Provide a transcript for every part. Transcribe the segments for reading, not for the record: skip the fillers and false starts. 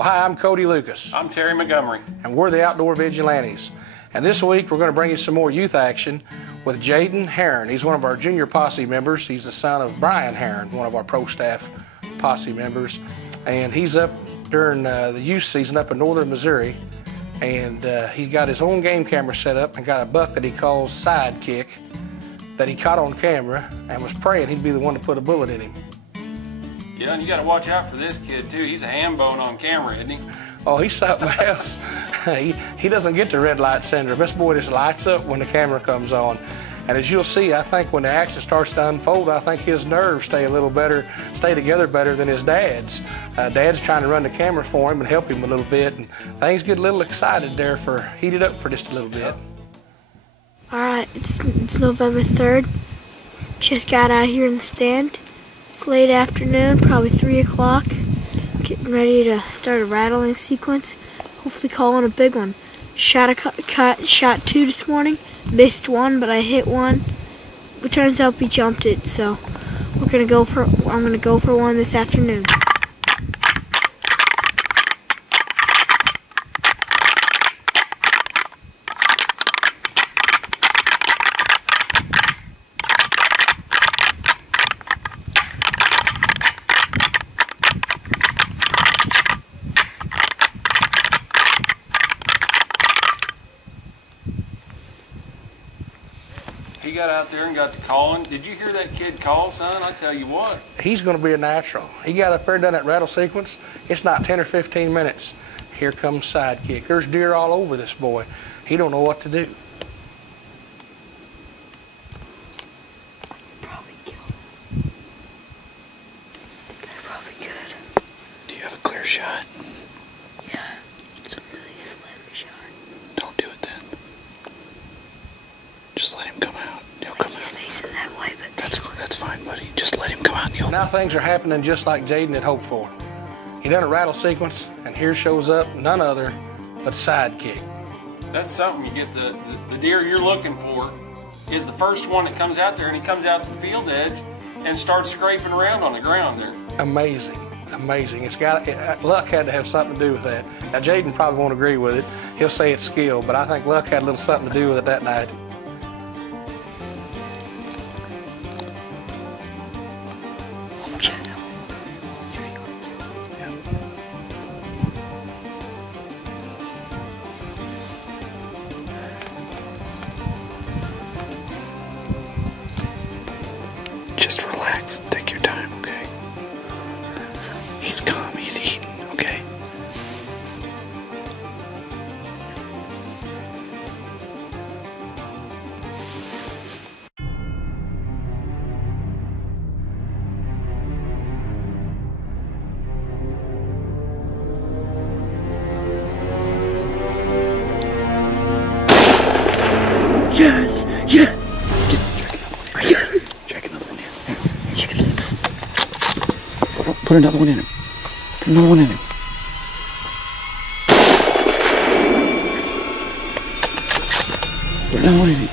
Well, hi, I'm Cody Lucas. I'm Terry Montgomery. And we're the Outdoor Vigilantes. And this week we're going to bring you some more youth action with Jayden Herron. He's one of our junior posse members. He's the son of Brian Herron, one of our pro staff posse members. And he's up during the youth season up in northern Missouri. And he's got his own game camera set up and got a buck that he calls Sidekick that he caught on camera and was praying he'd be the one to put a bullet in him. Yeah, and you got to watch out for this kid, too. He's a ham bone on camera, isn't he? Oh, he's something else. He doesn't get the red light syndrome. This boy just lights up when the camera comes on. And as you'll see, I think when the action starts to unfold, I think his nerves stay together better than his dad's. Dad's trying to run the camera for him and help him a little bit, and things get a little excited there, heated up for just a little bit. All right, it's November 3rd. Just got out here in the stand. It's late afternoon, probably 3 o'clock. Getting ready to start a rattling sequence. Hopefully calling a big one. Shot two this morning. Missed one, but I hit one. It turns out we jumped it, so I'm gonna go for one this afternoon. He got out there and got to calling. Did you hear that kid call, son? I tell you what. He's going to be a natural. He got up there and done that rattle sequence. It's not 10 or 15 minutes. Here comes Sidekick. There's deer all over this boy. He don't know what to do. Probably kill him. I think I probably could. Do you have a clear shot? Yeah, it's a really slim shot. Don't do it then. Just let him come out. He'll come out. He's facing that way, but that's fine, buddy. Just let him come out in the open. Now things are happening just like Jaden had hoped for. He done a rattle sequence, and here shows up none other but Sidekick. That's something. You get the deer you're looking for is the first one that comes out there, and he comes out to the field edge and starts scraping around on the ground there. Amazing, amazing. Luck had to have something to do with that. Now Jaden probably won't agree with it. He'll say it's skill, but I think luck had a little something to do with it that night. Just relax. Take your time, okay? He's calm. He's eating, okay? Yes! Yeah! Put another one in him. Put another one in him. Put another one in him.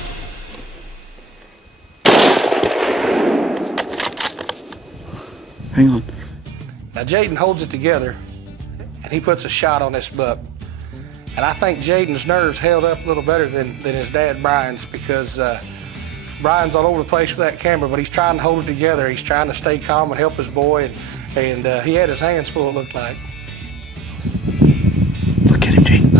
Hang on. Now Jaden holds it together, and he puts a shot on this buck. And I think Jaden's nerves held up a little better than his dad Brian's, because Brian's all over the place with that camera, but he's trying to hold it together. He's trying to stay calm and help his boy, and he had his hands full, it looked like. Look at him, Jaden.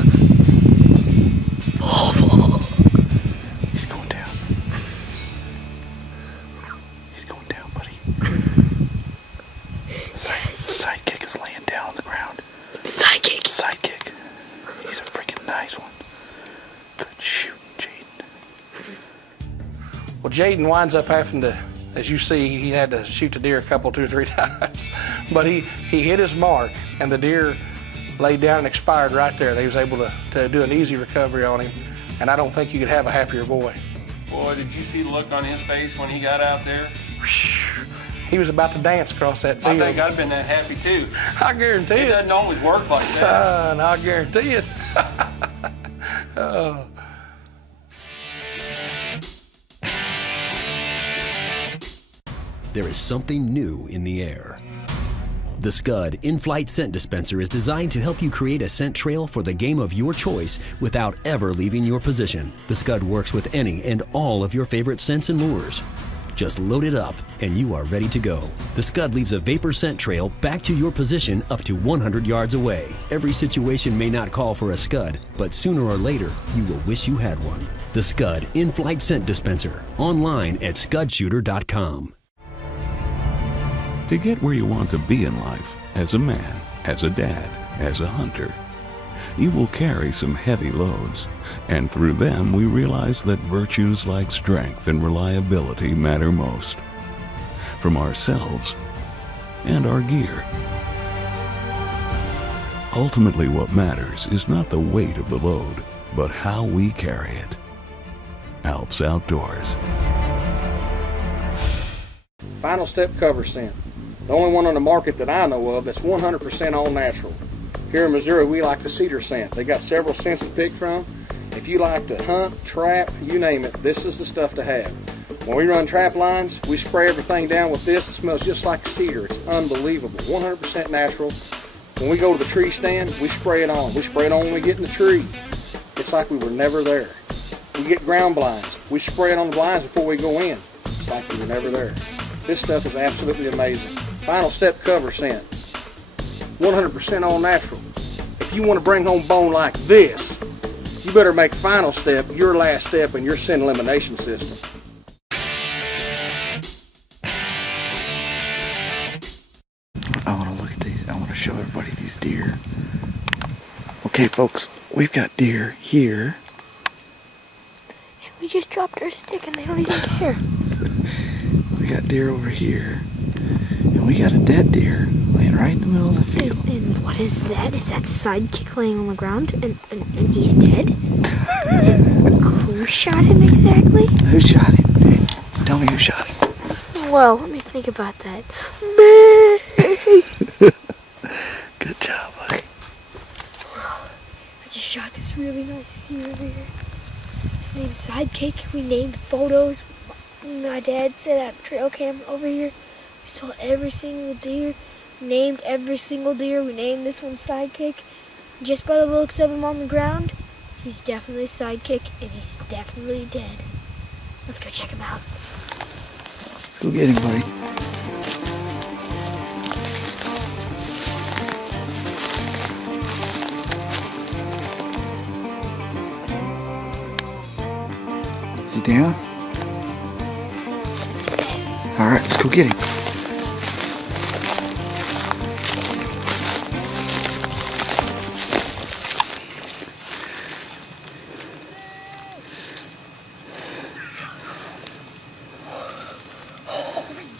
He's going down. He's going down, buddy. Sidekick is laying down on the ground. Sidekick. Sidekick. He's a freaking nice one. Good shooting, Jaden. Well, Jaden winds up having to, as you see, he had to shoot the deer two or three times. But he hit his mark, and the deer laid down and expired right there. They was able to do an easy recovery on him, and I don't think you could have a happier boy. Boy, did you see the look on his face when he got out there? He was about to dance across that field. I think I'd been that happy too. I guarantee it. It doesn't always work like that. Son, I guarantee it. Oh. There is something new in the air. The Scud in-flight scent dispenser is designed to help you create a scent trail for the game of your choice without ever leaving your position. The Scud works with any and all of your favorite scents and lures. Just load it up and you are ready to go. The Scud leaves a vapor scent trail back to your position up to 100 yards away. Every situation may not call for a Scud, but sooner or later, you will wish you had one. The Scud in-flight scent dispenser, online at scudshooter.com. To get where you want to be in life, as a man, as a dad, as a hunter, you will carry some heavy loads, and through them we realize that virtues like strength and reliability matter most, from ourselves and our gear. Ultimately, what matters is not the weight of the load, but how we carry it. Alps Outdoors. Final Step cover scent. The only one on the market that I know of that's 100% all natural. Here in Missouri, we like the cedar scent. They got several scents to pick from. If you like to hunt, trap, you name it, this is the stuff to have. When we run trap lines, we spray everything down with this. It smells just like cedar. It's unbelievable. 100% natural. When we go to the tree stand, we spray it on. We spray it on when we get in the tree. It's like we were never there. We get ground blinds. We spray it on the blinds before we go in. It's like we were never there. This stuff is absolutely amazing. Final Step cover scent. 100% all natural. If you want to bring home bone like this, you better make Final Step your last step in your scent elimination system. I want to look at these. I want to show everybody these deer. Okay, folks, we've got deer here. And we just dropped our stick and they don't even care. We got deer over here. And we got a dead deer laying right in the middle of the field. And what is that? Is that Sidekick laying on the ground and he's dead? And who shot him exactly? Who shot him? Tell me who shot him. Well, let me think about that. Good job, buddy. I just shot this really nice deer over here. His name's Sidekick. We named photos. My dad set out a trail camera over here. We saw every single deer. Named every single deer. We named this one Sidekick. Just by the looks of him on the ground, he's definitely Sidekick and he's definitely dead. Let's go check him out. Let's go get him, buddy. Is he down? Alright, let's go get him.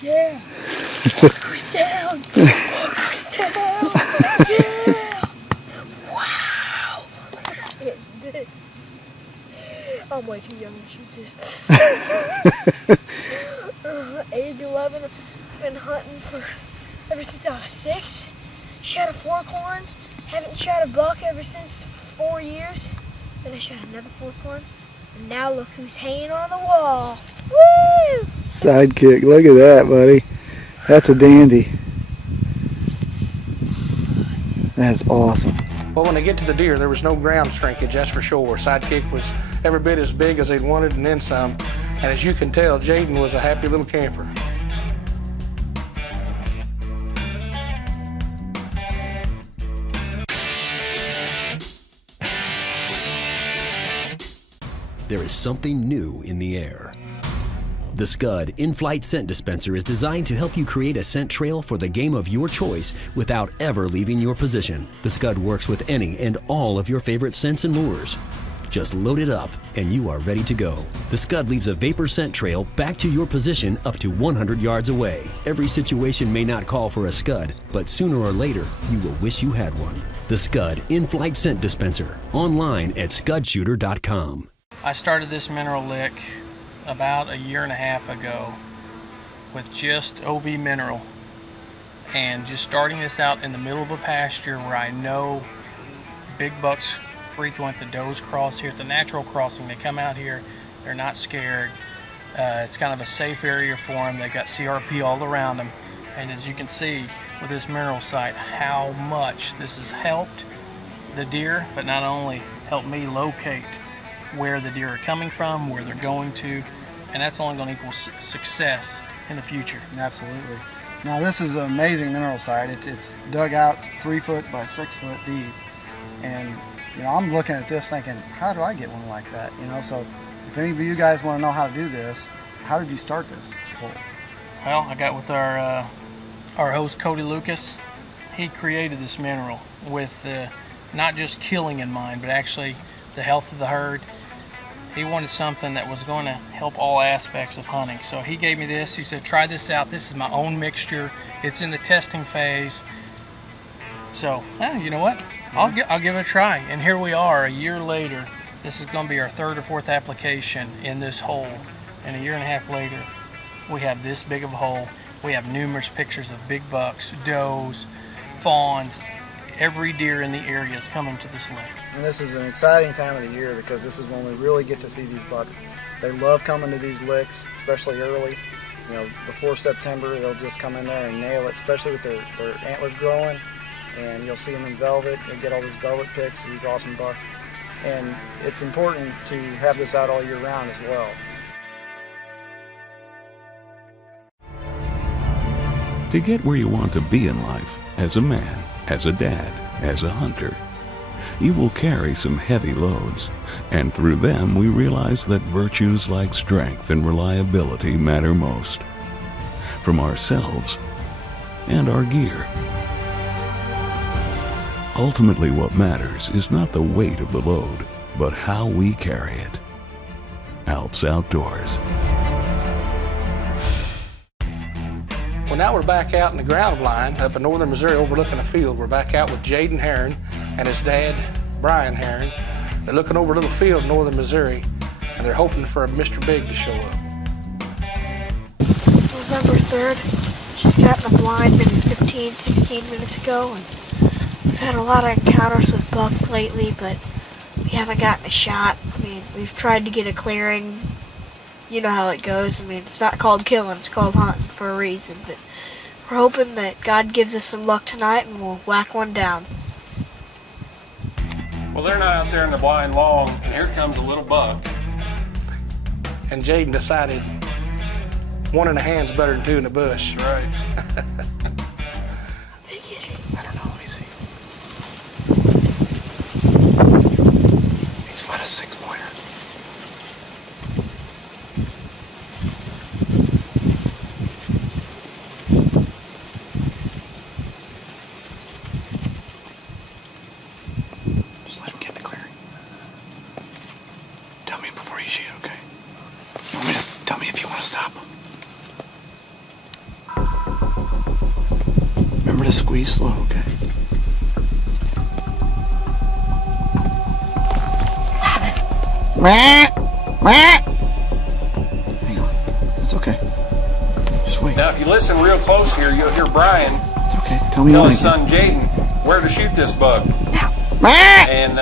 Yeah! Who's down? Who's down? Yeah! Wow! I'm way too young to shoot this. Age 11, I've been hunting ever since I was 6. Shot a forkhorn. Haven't shot a buck ever since 4 years. Then I shot another forkhorn. And now look who's hanging on the wall. Woo! Sidekick, look at that, buddy. That's a dandy. That's awesome. Well, when they get to the deer, there was no ground shrinkage, that's for sure. Sidekick was every bit as big as they'd wanted and then some. And as you can tell, Jaden was a happy little camper. There is something new in the air. The Scud in-flight scent dispenser is designed to help you create a scent trail for the game of your choice without ever leaving your position. The Scud works with any and all of your favorite scents and lures. Just load it up and you are ready to go. The Scud leaves a vapor scent trail back to your position up to 100 yards away. Every situation may not call for a Scud, but sooner or later, you will wish you had one. The Scud in-flight scent dispenser, online at scudshooter.com. I started this mineral lick about 1.5 years ago with just OV mineral, and just starting this out in the middle of a pasture where I know big bucks frequent. The does cross here. It's a natural crossing. They come out here, they're not scared. It's kind of a safe area for them. They've got CRP all around them, And as you can see with this mineral site, how much this has helped the deer, but not only helped me locate where the deer are coming from, where they're going to, and that's only going to equal success in the future. Absolutely. Now this is an amazing mineral site. It's dug out 3 foot by 6 foot deep, and you know, I'm looking at this thinking, how do I get one like that? You know, so if any of you guys want to know how to do this, how did you start this hole? Well, I got with our host Cody Lucas. He created this mineral with not just killing in mind, but actually the health of the herd. He wanted something that was going to help all aspects of hunting. So he gave me this. He said, try this out. This is my own mixture. It's in the testing phase. So, you know what? I'll give it a try. And here we are a year later. This is going to be our 3rd or 4th application in this hole. And a year and a half later, we have this big of a hole. We have numerous pictures of big bucks, does, fawns. Every deer in the area is coming to this lake. And this is an exciting time of the year because this is when we really get to see these bucks. They love coming to these licks, especially early. You know, before September, they'll just come in there and nail it, especially with their antlers growing. And you'll see them in velvet. You'll get all these velvet picks of these awesome bucks. And it's important to have this out all year round as well. To get where you want to be in life, as a man, as a dad, as a hunter, you will carry some heavy loads, and through them we realize that virtues like strength and reliability matter most, from ourselves and our gear. Ultimately, what matters is not the weight of the load, but how we carry it. Alps Outdoors. Well, now we're back out in the ground blind up in northern Missouri overlooking a field. We're back out with Jayden Herron and his dad, Brian Herron. They're looking over a little field in northern Missouri, and they're hoping for a Mr. Big to show up. It's November 3rd. Just got in the blind maybe 15, 16 minutes ago, and we've had a lot of encounters with bucks lately, but we haven't gotten a shot. I mean, we've tried to get a clearing. You know how it goes. I mean, it's not called killing, it's called hunting for a reason. But we're hoping that God gives us some luck tonight and we'll whack one down. Well, they're not out there in the blind long, and here comes a little buck. And Jayden decided 1 in the hand's better than 2 in the bush. That's right. How big is he? I don't know, let me see. He's about a 6-pointer. Just let him get in the clearing. Tell me before you shoot, okay? You want me to tell me if you want to stop? Remember to squeeze slow, okay? Hang on. It's okay. Just wait. Now, if you listen real close here, you'll hear Brian It's okay. Tell me tell when his again. son Jaden where to shoot this buck. And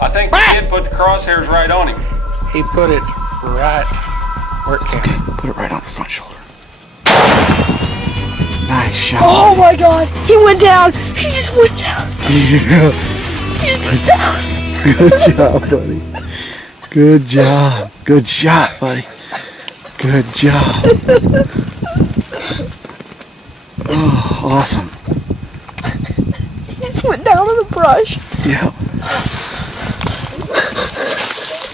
I think the kid put the crosshairs right on him. He put it right where It's okay. Put it right on the front shoulder. Nice shot. Oh my God! He went down! He just went down! Yeah. He went down! Good job, buddy. Good job. Good shot, buddy. Good job. Oh, awesome. He just went down in the brush. Yeah.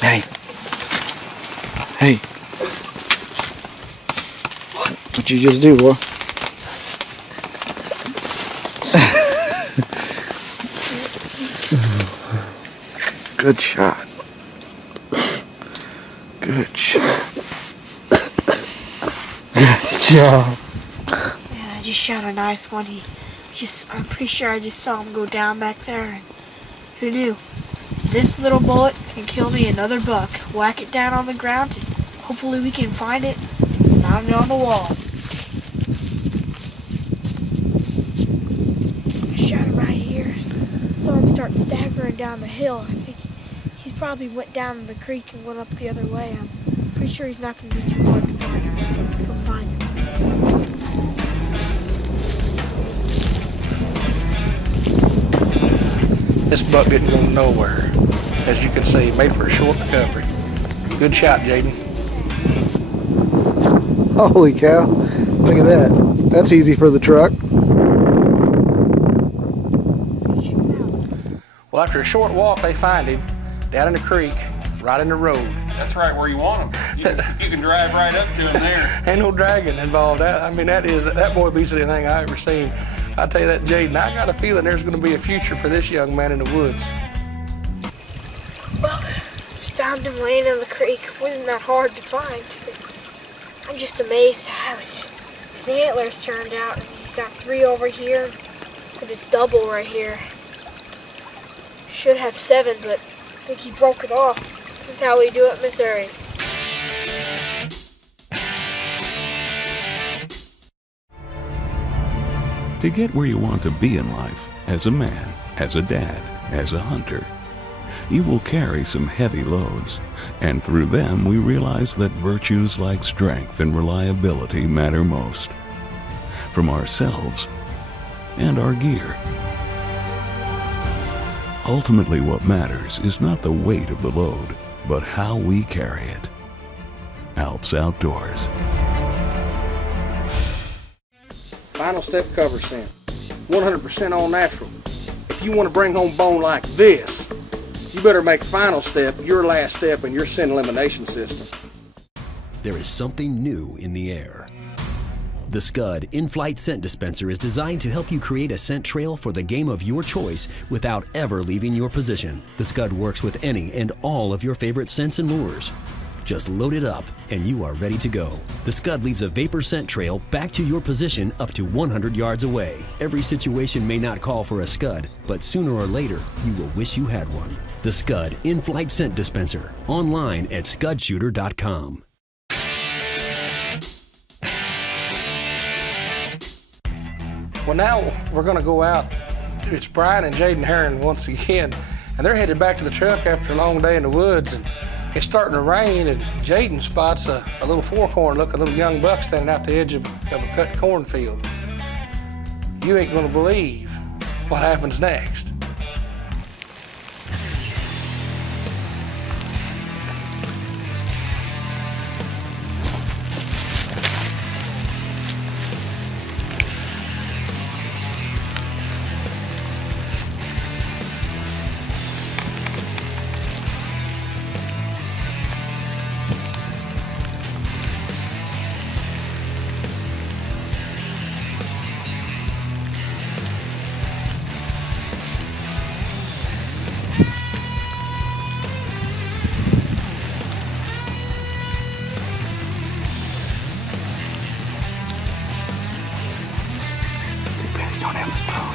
Hey. Hey. What'd you just do, boy? Good shot. Good shot. Good job. Yeah, I just shot a nice one. I'm pretty sure I just saw him go down back there, and who knew? This little bullet can kill me another buck. Whack it down on the ground, and hopefully we can find it and mount it on the wall. I shot him right here. Saw him start staggering down the hill. I think he's probably went down in the creek and went up the other way. I'm pretty sure he's not going to be too hard to find. Let's go find him. buck didn't go nowhere. As you can see, made for a short recovery. Good shot, Jaden. Holy cow. Look at that. That's easy for the truck. Well, after a short walk, they find him down in the creek, right in the road. That's right where you want them. You can drive right up to him there. Ain't no dragging involved. That boy beats anything I've ever seen. I tell you that, Jaden, I got a feeling there's going to be a future for this young man in the woods. Well, just found him laying in the creek. Wasn't that hard to find. I'm just amazed how his antlers turned out. He's got 3 over here. Look at this double right here. Should have 7, but I think he broke it off. This is how we do it in this area. To get where you want to be in life, as a man, as a dad, as a hunter, you will carry some heavy loads, and through them we realize that virtues like strength and reliability matter most, from ourselves and our gear. Ultimately, what matters is not the weight of the load, but how we carry it. Alps Outdoors. Final step cover scent. 100% all natural. If you want to bring home bone like this, you better make final step your last step in your scent elimination system. There is something new in the air. The Scud in-flight scent dispenser is designed to help you create a scent trail for the game of your choice without ever leaving your position. The Scud works with any and all of your favorite scents and lures. Just load it up and you are ready to go. The Scud leaves a vapor scent trail back to your position up to 100 yards away. Every situation may not call for a Scud, but sooner or later, you will wish you had one. The Scud in-flight scent dispenser, online at scudshooter.com. Well, now we're going to go out. It's Brian and Jayden Herron once again, and they're headed back to the truck after a long day in the woods. And it's starting to rain, and Jaden spots a little forkhorn looking little young buck standing out the edge of a cut cornfield. You ain't going to believe what happens next. Don't have his phone.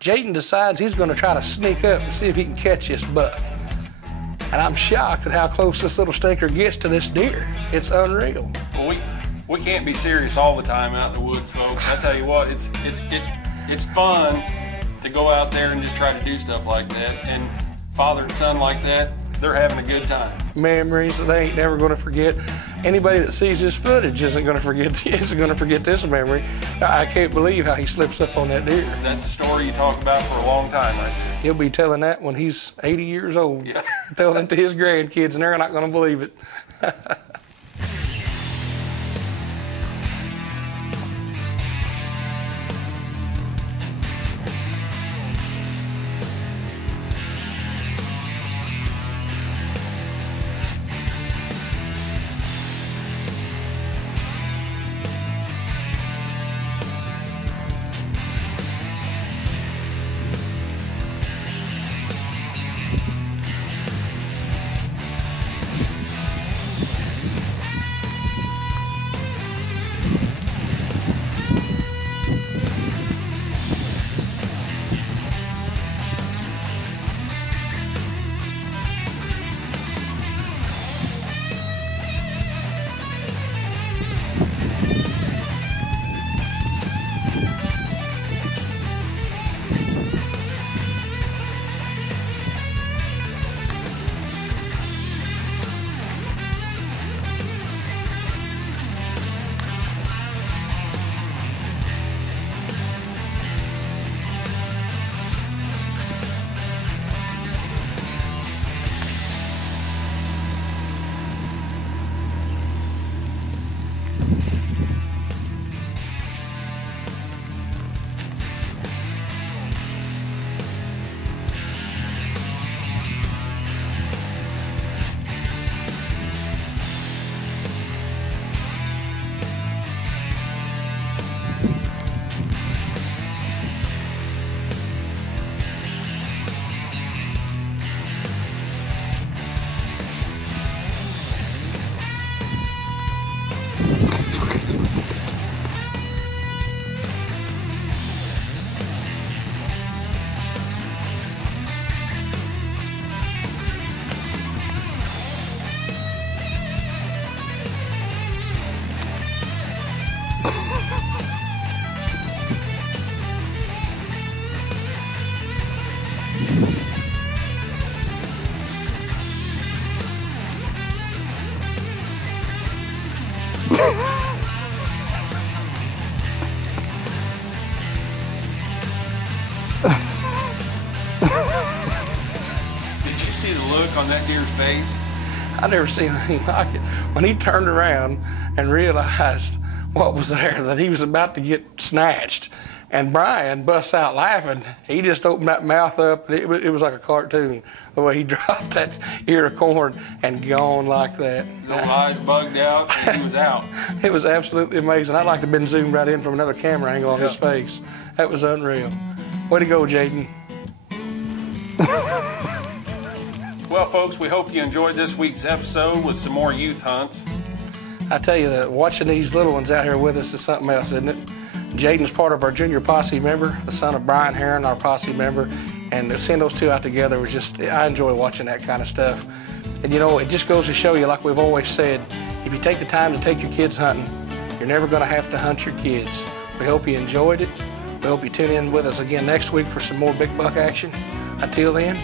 Jaden decides he's going to try to sneak up and see if he can catch this buck. And I'm shocked at how close this little stinker gets to this deer. It's unreal. Well, we can't be serious all the time out in the woods, folks. I tell you what, it's fun to go out there and just try to do stuff like that. And father and son like that, they're having a good time. Memories that they ain't never going to forget. Anybody that sees this footage isn't going to forget this memory. I can't believe how he slips up on that deer. That's a story you talk about for a long time right there. He'll be telling that when he's 80 years old. Yeah. Telling it to his grandkids, and they're not going to believe it. on that deer's face? I never seen anything like it. When he turned around and realized what was there, that he was about to get snatched, and Brian busts out laughing. He just opened that mouth up, and it was like a cartoon, the way he dropped that ear of corn and gone like that. His little eyes bugged out, and he was out. It was absolutely amazing. I'd like to have been zoomed right in from another camera angle on his face. That was unreal. Way to go, Jaden. Well, folks, we hope you enjoyed this week's episode with some more youth hunts. I tell you that watching these little ones out here with us is something else, isn't it? Jaden's part of our junior posse member, the son of Brian Herron, our posse member, and seeing those two out together was just, I enjoy watching that kind of stuff. And you know, it just goes to show you, like we've always said, if you take the time to take your kids hunting, you're never going to have to hunt your kids. We hope you enjoyed it. We hope you tune in with us again next week for some more big buck action. Until then,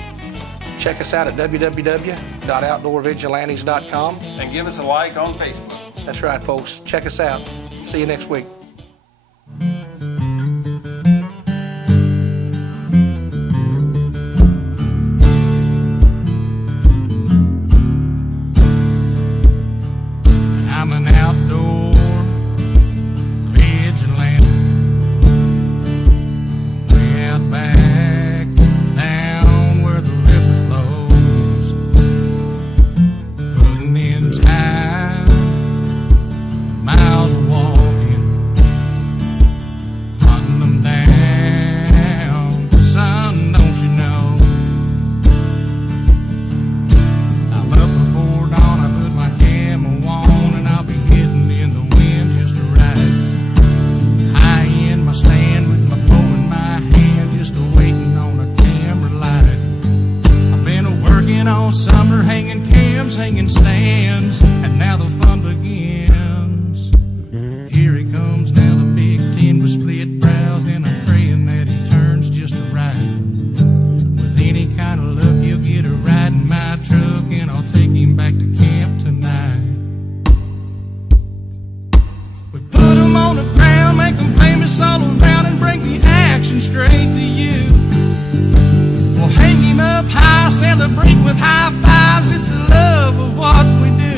check us out at www.outdoorvigilantes.com. And give us a like on Facebook. That's right, folks. Check us out. See you next week. I'm an outdoor vigilante. Way out back, down where the river flows, putting in time, miles of walking, hunting them down. Son, don't you know, I'm up before dawn. I put my camo on, and I'll be hitting in the wind just right. High in my stand with my bow in my hand, just waiting on a camera light. I've been working all summer, hanging cams, hanging stands, and now the fun begins. Here he comes now, the Big Ten with split brows, and I'm praying that he turns just right. With any kind of luck, he'll get a ride in my truck, and I'll take him back to camp tonight. We put him on the ground, make him famous all around, and bring the action straight to you. We'll hang him up high, celebrate with high fives. It's the love of what we do.